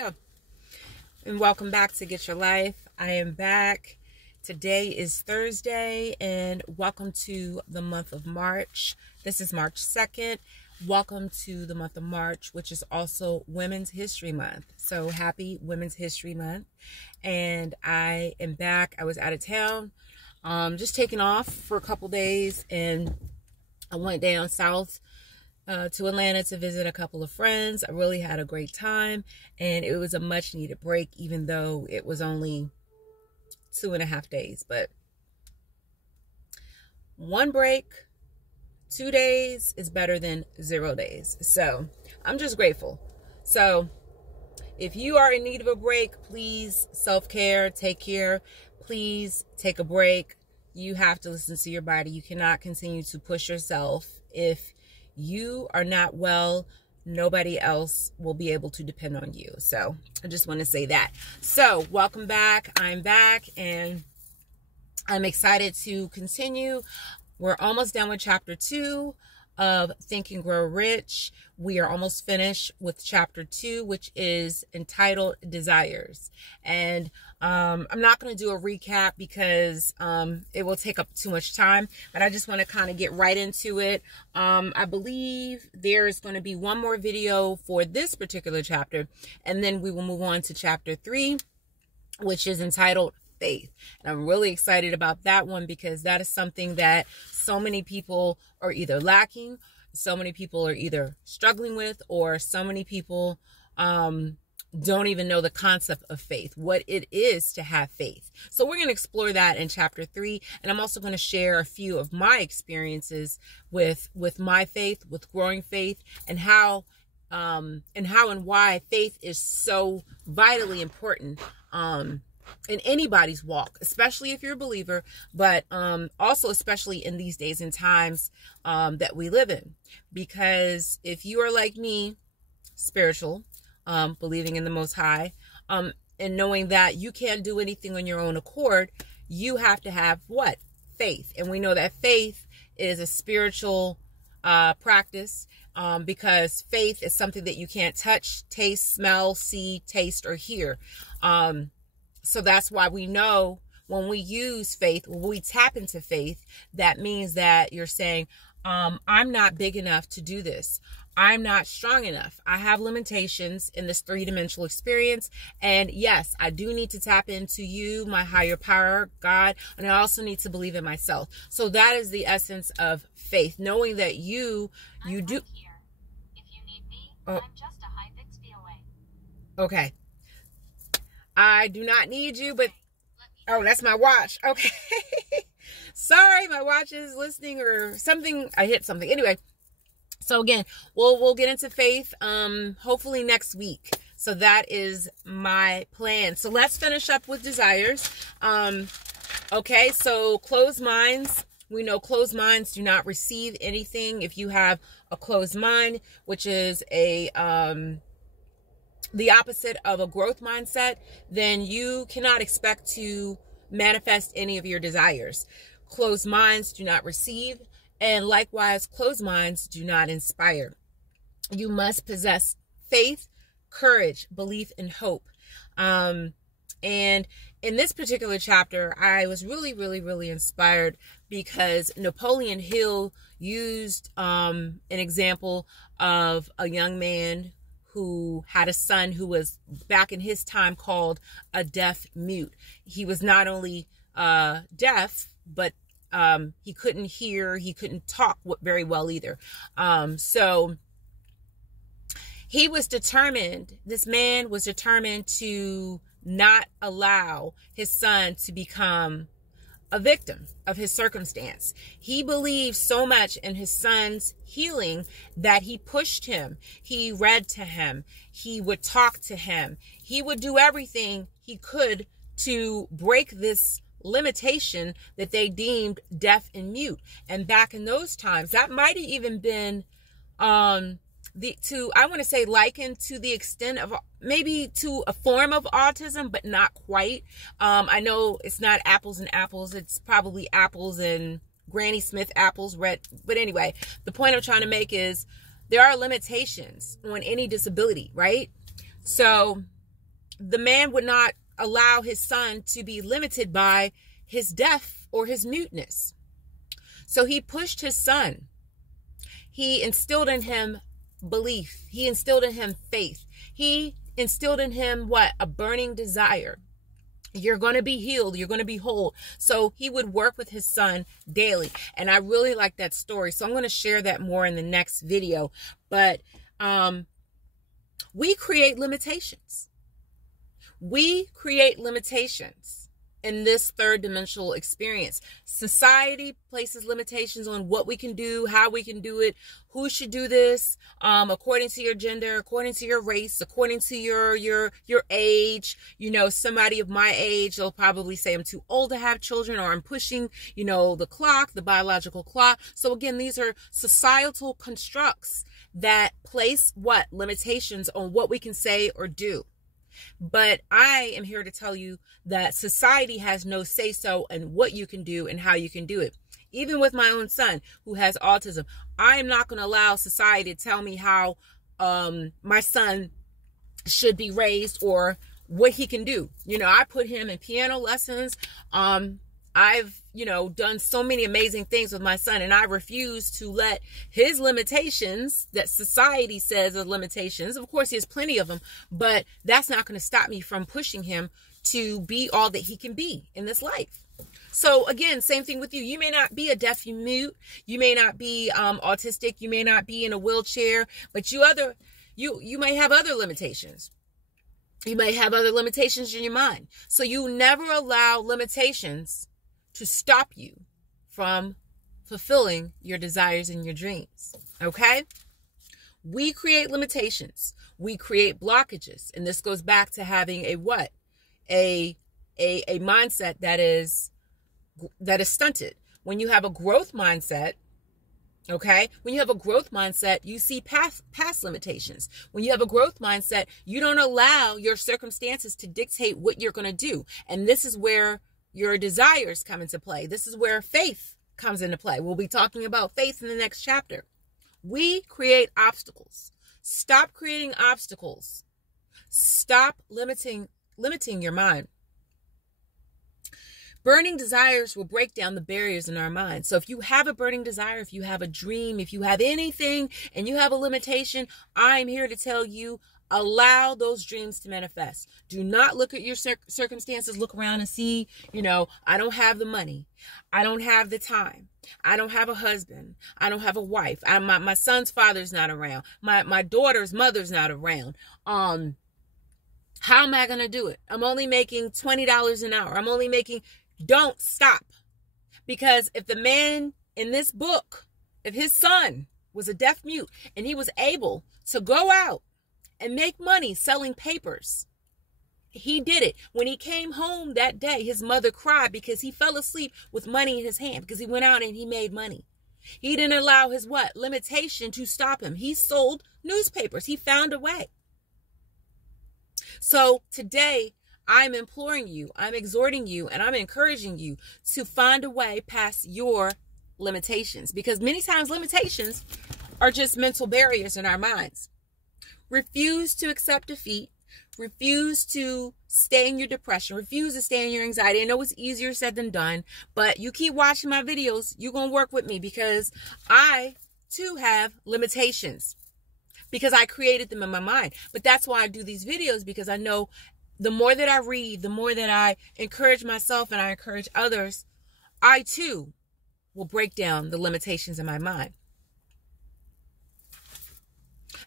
Yeah. And welcome back to Get Your Life. I am back. Today is Thursday, and welcome to the month of March. This is March 2nd. Welcome to the month of March, which is also Women's History Month. So happy Women's History Month. And I am back. I was out of town, just taking off for a couple days, and I went down south to Atlanta to visit a couple of friends. I really had a great time, and it was a much needed break, even though it was only 2.5 days. But one break, 2 days is better than 0 days. So I'm just grateful. So if you are in need of a break, please self-care, take care. Please take a break. You have to listen to your body. You cannot continue to push yourself. If you are not well, nobody else will be able to depend on you. So I just want to say that. So welcome back. I'm back, and I'm excited to continue. We're almost done with chapter 2 of Think and Grow Rich. We are almost finished with chapter 2, which is entitled Desires. And I'm not going to do a recap because it will take up too much time, but I just want to kind of get right into it. I believe there's going to be one more video for this particular chapter, and then we will move on to chapter 3, which is entitled Faith. And I'm really excited about that one because that is something that so many people are either lacking, so many people are either struggling with, or so many people don't even know the concept of faith, what it is to have faith. So we're going to explore that in chapter 3. And I'm also going to share a few of my experiences with my faith, with growing faith, and how and why faith is so vitally important in anybody's walk, especially if you're a believer, but also especially in these days and times that we live in. Because if you are like me, spiritual, believing in the Most High, and knowing that you can't do anything on your own accord, you have to have what? Faith. And we know that faith is a spiritual practice, because faith is something that you can't touch, taste, smell, see, taste, or hear. So that's why we know when we use faith, when we tap into faith, that means that you're saying, I'm not big enough to do this. I'm not strong enough. I have limitations in this 3-dimensional experience. And yes, I do need to tap into you, my higher power, God, and I also need to believe in myself. So that is the essence of faith, knowing that you do. Right here. If you need me, I'm just a high Bixby away. Okay. I do not need you, but oh, that's my watch. Okay. Sorry, my watch is listening or something. I hit something. Anyway, so again, we'll get into faith hopefully next week. So that is my plan. So let's finish up with desires. Okay, so closed minds. We know closed minds do not receive anything. If you have a closed mind, which is the opposite of a growth mindset, then you cannot expect to manifest any of your desires. Closed minds do not receive, and likewise, closed minds do not inspire. You must possess faith, courage, belief, and hope. And in this particular chapter, I was really, really, really inspired because Napoleon Hill used an example of a young man who had a son who was back in his time called a deaf mute. He was not only deaf, but he couldn't hear, he couldn't talk very well either. So he was determined, this man was determined to not allow his son to become a victim of his circumstance. He believed so much in his son's healing that he pushed him. He read to him. He would talk to him. He would do everything he could to break this limitation that they deemed deaf and mute. And back in those times, that might have even been I want to say likened to the extent of maybe to a form of autism, but not quite. I know it's not apples and apples. It's probably apples and Granny Smith apples, red. But anyway, the point I'm trying to make is there are limitations on any disability, right? So the man would not allow his son to be limited by his deaf or his muteness. So he pushed his son. He instilled in him belief. He instilled in him faith. He instilled in him what? A burning desire. You're going to be healed. You're going to be whole. So he would work with his son daily. And I really like that story. So I'm going to share that more in the next video. But we create limitations. We create limitations in this third dimensional experience. Society places limitations on what we can do, how we can do it, who should do this, according to your gender, according to your race, according to your age. You know, somebody of my age, they'll probably say I'm too old to have children, or I'm pushing, you know, the clock, the biological clock. So again, these are societal constructs that place what? Limitations on what we can say or do. But I am here to tell you that society has no say-so in what you can do and how you can do it. Even with my own son who has autism, I am not going to allow society to tell me how my son should be raised or what he can do. You know, I put him in piano lessons. I've, you know, done so many amazing things with my son, and I refuse to let his limitations that society says are limitations. Of course, he has plenty of them, but that's not going to stop me from pushing him to be all that he can be in this life. So again, same thing with you. You may not be a deaf mute. You may not be autistic. You may not be in a wheelchair, but you may have other limitations. You may have other limitations in your mind. So you never allow limitations to stop you from fulfilling your desires and your dreams. Okay? We create limitations. We create blockages. And this goes back to having a what? A mindset that is stunted. When you have a growth mindset, okay? When you have a growth mindset, you see past limitations. When you have a growth mindset, you don't allow your circumstances to dictate what you're going to do. And this is where your desires come into play. This is where faith comes into play. We'll be talking about faith in the next chapter. We create obstacles. Stop creating obstacles. Stop limiting your mind. Burning desires will break down the barriers in our mind. So if you have a burning desire, if you have a dream, if you have anything and you have a limitation, I'm here to tell you, allow those dreams to manifest. Do not look at your circumstances, look around and see, you know, I don't have the money. I don't have the time. I don't have a husband. I don't have a wife. My son's father's not around. My daughter's mother's not around. How am I going to do it? I'm only making $20 an hour. Don't stop. Because if the man in this book, if his son was a deaf mute and he was able to go out and make money selling papers, he did it. When he came home that day, his mother cried because he fell asleep with money in his hand because he went out and he made money. He didn't allow his what? Limitation to stop him. He sold newspapers. He found a way. So today, I'm imploring you, I'm exhorting you, and I'm encouraging you to find a way past your limitations, because many times limitations are just mental barriers in our minds. Refuse to accept defeat. Refuse to stay in your depression. Refuse to stay in your anxiety. I know it's easier said than done, but you keep watching my videos. You're going to work with me because I too have limitations because I created them in my mind. But that's why I do these videos, because I know the more that I read, the more that I encourage myself and I encourage others, I too will break down the limitations in my mind.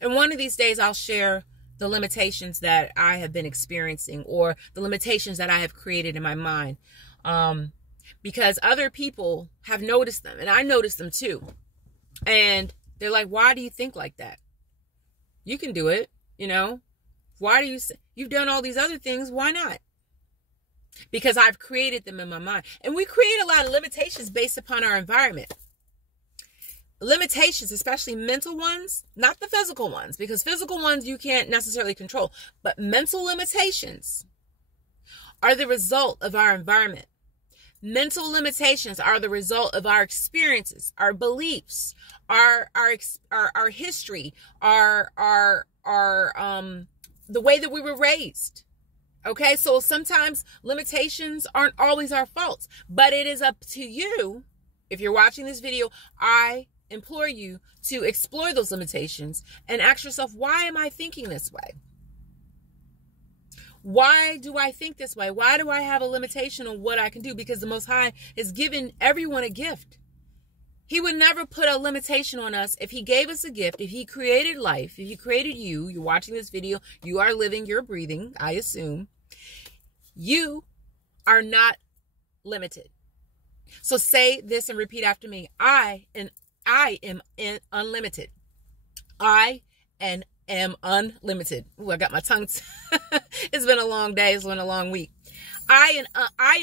And one of these days I'll share the limitations that I have been experiencing, or the limitations that I have created in my mind. Because other people have noticed them, and I noticed them too. And they're like, why do you think like that? You can do it, you know? Why do you've done all these other things, why not? Because I've created them in my mind. And we create a lot of limitations based upon our environment. Limitations, especially mental ones, not the physical ones, because physical ones you can't necessarily control, but mental limitations are the result of our environment. Mental limitations are the result of our experiences, our beliefs, our history, our the way that we were raised. Okay, so sometimes limitations aren't always our fault, but it is up to you. If you're watching this video, I implore you to explore those limitations and ask yourself, why am I thinking this way? Why do I think this way? Why do I have a limitation on what I can do? Because the Most High has given everyone a gift. He would never put a limitation on us if he gave us a gift, if he created life, if he created you. You're watching this video, you are living, you're breathing, I assume. You are not limited. So say this and repeat after me. I am unlimited. I am unlimited. Ooh, I got my tongue. It's been a long day. It's been a long week. I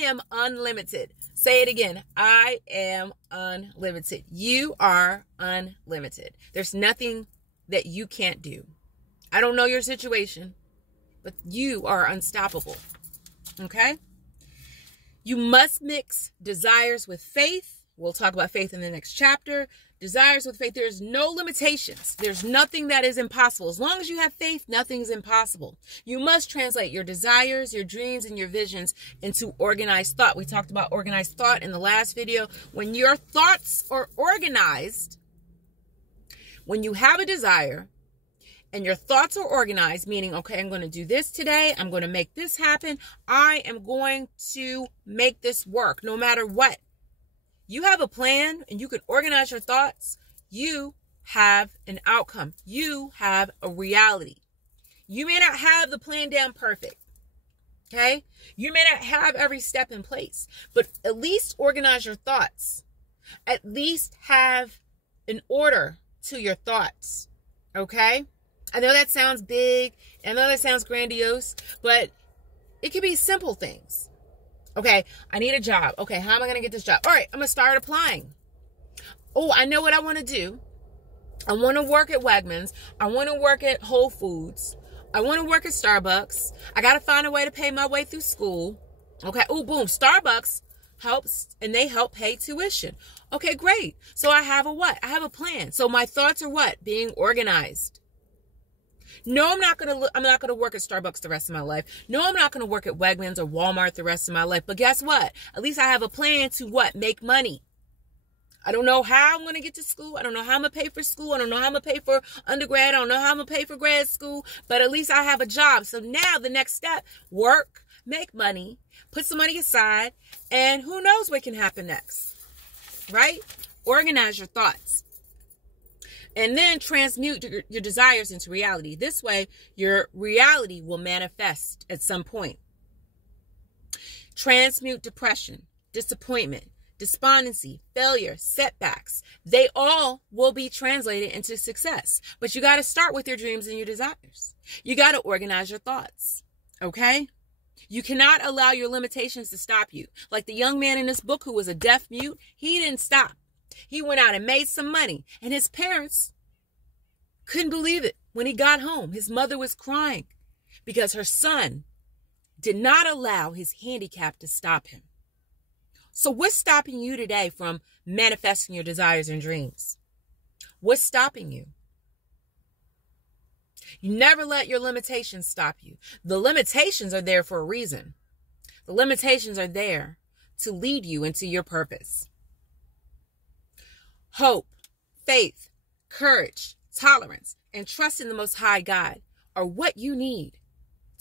am unlimited. Say it again. I am unlimited. You are unlimited. There's nothing that you can't do. I don't know your situation, but you are unstoppable. Okay? You must mix desires with faith. We'll talk about faith in the next chapter. Desires with faith. There's no limitations. There's nothing that is impossible. As long as you have faith, nothing's impossible. You must translate your desires, your dreams, and your visions into organized thought. We talked about organized thought in the last video. When your thoughts are organized, when you have a desire and your thoughts are organized, meaning, okay, I'm going to do this today. I'm going to make this happen. I am going to make this work no matter what. You have a plan and you can organize your thoughts. You have an outcome. You have a reality. You may not have the plan down perfect. Okay? You may not have every step in place, but at least organize your thoughts. At least have an order to your thoughts. Okay? I know that sounds big. I know that sounds grandiose, but it can be simple things. Okay, I need a job. Okay, how am I going to get this job? All right, I'm going to start applying. Oh, I know what I want to do. I want to work at Wegmans. I want to work at Whole Foods. I want to work at Starbucks. I got to find a way to pay my way through school. Okay, oh, boom, Starbucks helps, and they help pay tuition. Okay, great. So I have a what? I have a plan. So my thoughts are what? Being organized. No, I'm not going to work at Starbucks the rest of my life. No, I'm not going to work at Wegmans or Walmart the rest of my life. But guess what? At least I have a plan to what? Make money. I don't know how I'm going to get to school. I don't know how I'm going to pay for school. I don't know how I'm going to pay for undergrad. I don't know how I'm going to pay for grad school. But at least I have a job. So now the next step, work, make money, put some money aside, and who knows what can happen next, right? Organize your thoughts. And then transmute your desires into reality. This way, your reality will manifest at some point. Transmute depression, disappointment, despondency, failure, setbacks. They all will be translated into success. But you got to start with your dreams and your desires. You got to organize your thoughts. Okay? You cannot allow your limitations to stop you. Like the young man in this book who was a deaf mute, he didn't stop. He went out and made some money. And his parents couldn't believe it. When he got home, his mother was crying because her son did not allow his handicap to stop him. So what's stopping you today from manifesting your desires and dreams? What's stopping you? You never let your limitations stop you. The limitations are there for a reason. The limitations are there to lead you into your purpose. Hope, faith, courage, tolerance, and trust in the Most High God are what you need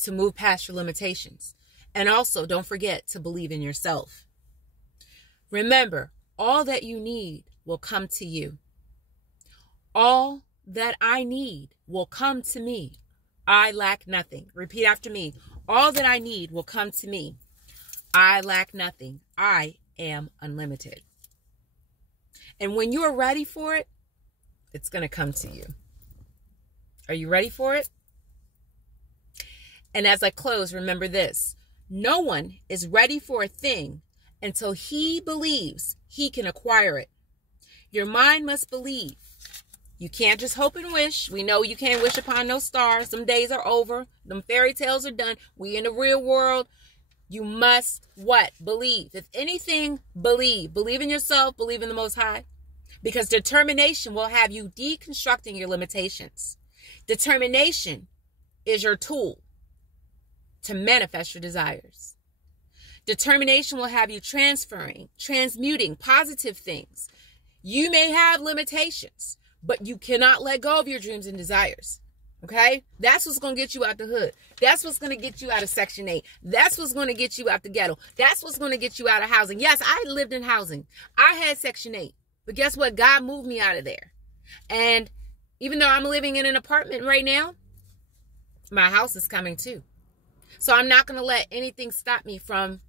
to move past your limitations. And also, don't forget to believe in yourself. Remember, all that you need will come to you. All that I need will come to me. I lack nothing. Repeat after me. All that I need will come to me. I lack nothing. I am unlimited. And when you are ready for it, it's going to come to you. Are you ready for it? And as I close, remember this. No one is ready for a thing until he believes he can acquire it. Your mind must believe. You can't just hope and wish. We know you can't wish upon no stars. Them days are over. Them fairy tales are done. We in the real world. You must what? Believe. If anything, believe. Believe in yourself. Believe in the Most High. Because determination will have you deconstructing your limitations. Determination is your tool. to manifest your desires. Determination will have you transmuting positive things. You may have limitations, but you cannot let go of your dreams and desires. Okay? That's what's going to get you out the hood. That's what's going to get you out of Section 8. That's what's going to get you out the ghetto. That's what's going to get you out of housing. Yes, I lived in housing. I had Section 8. But guess what? God moved me out of there. And even though I'm living in an apartment right now, my house is coming too. So I'm not going to let anything stop me from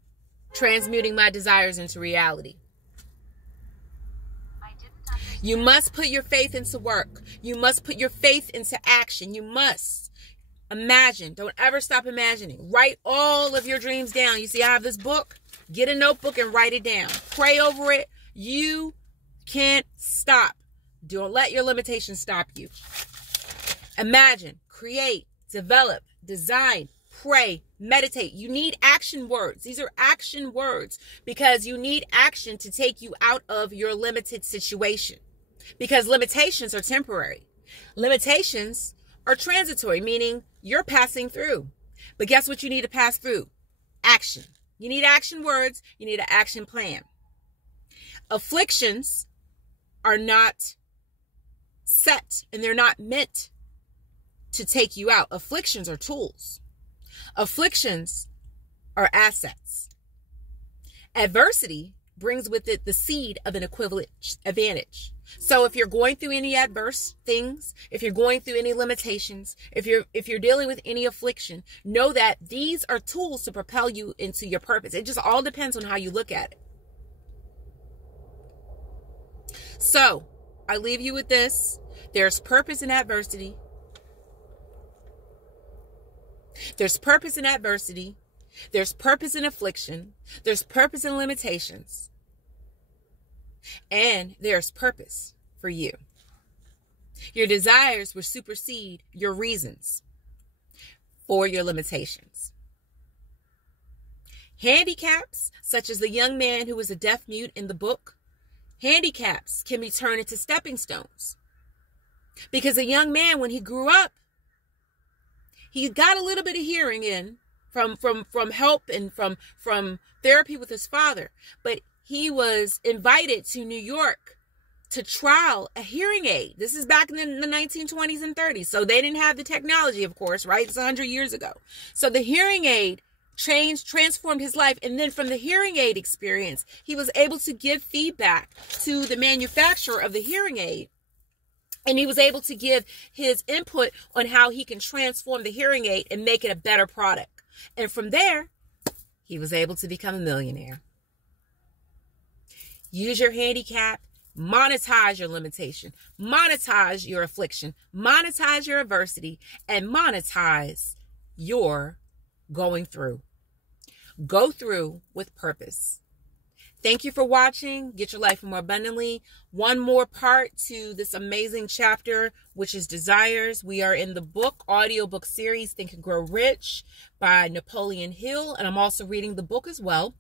transmuting my desires into reality. You must put your faith into work. You must put your faith into action. You must imagine. Don't ever stop imagining. Write all of your dreams down. You see, I have this book. Get a notebook and write it down. Pray over it. You can't stop. Don't let your limitations stop you. Imagine, create, develop, design, pray, meditate. You need action words. These are action words because you need action to take you out of your limited situation. Because limitations are temporary. Limitations are transitory, meaning you're passing through. But guess what you need to pass through? Action. You need action words. You need an action plan. Afflictions are not set and they're not meant to take you out. Afflictions are tools. Afflictions are assets. Adversity brings with it the seed of an equivalent advantage. So if you're going through any adverse things, if you're going through any limitations, if you're dealing with any affliction, know that these are tools to propel you into your purpose. It just all depends on how you look at it. So I leave you with this. There's purpose in adversity. There's purpose in adversity. There's purpose in affliction. There's purpose in limitations. And there's purpose for you. Your desires will supersede your reasons for your limitations. Handicaps, such as the young man who was a deaf mute in the book, handicaps can be turned into stepping stones. Because a young man, when he grew up, he got a little bit of hearing in from help and from therapy with his father. But he was invited to New York to trial a hearing aid. This is back in the 1920s and 30s. So they didn't have the technology, of course, right? It's 100 years ago. So the hearing aid transformed his life. And then from the hearing aid experience, he was able to give feedback to the manufacturer of the hearing aid. And he was able to give his input on how he can transform the hearing aid and make it a better product. And from there, he was able to become a millionaire. Use your handicap, monetize your limitation, monetize your affliction, monetize your adversity, and monetize your going through. Go through with purpose. Thank you for watching. Get your life more abundantly. One more part to this amazing chapter, which is desires. We are in the audiobook series, Think and Grow Rich by Napoleon Hill. And I'm also reading the book as well.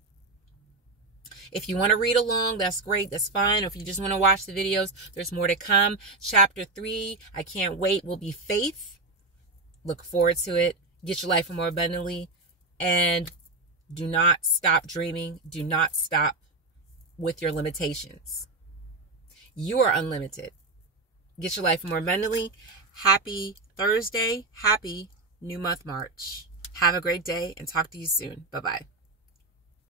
If you want to read along, that's great. That's fine. Or if you just want to watch the videos, there's more to come. Chapter 3, I can't wait, will be faith. Look forward to it. Get your life more abundantly. And do not stop dreaming. Do not stop with your limitations. You are unlimited. Get your life more abundantly. Happy Thursday. Happy New Month March. Have a great day and talk to you soon. Bye-bye.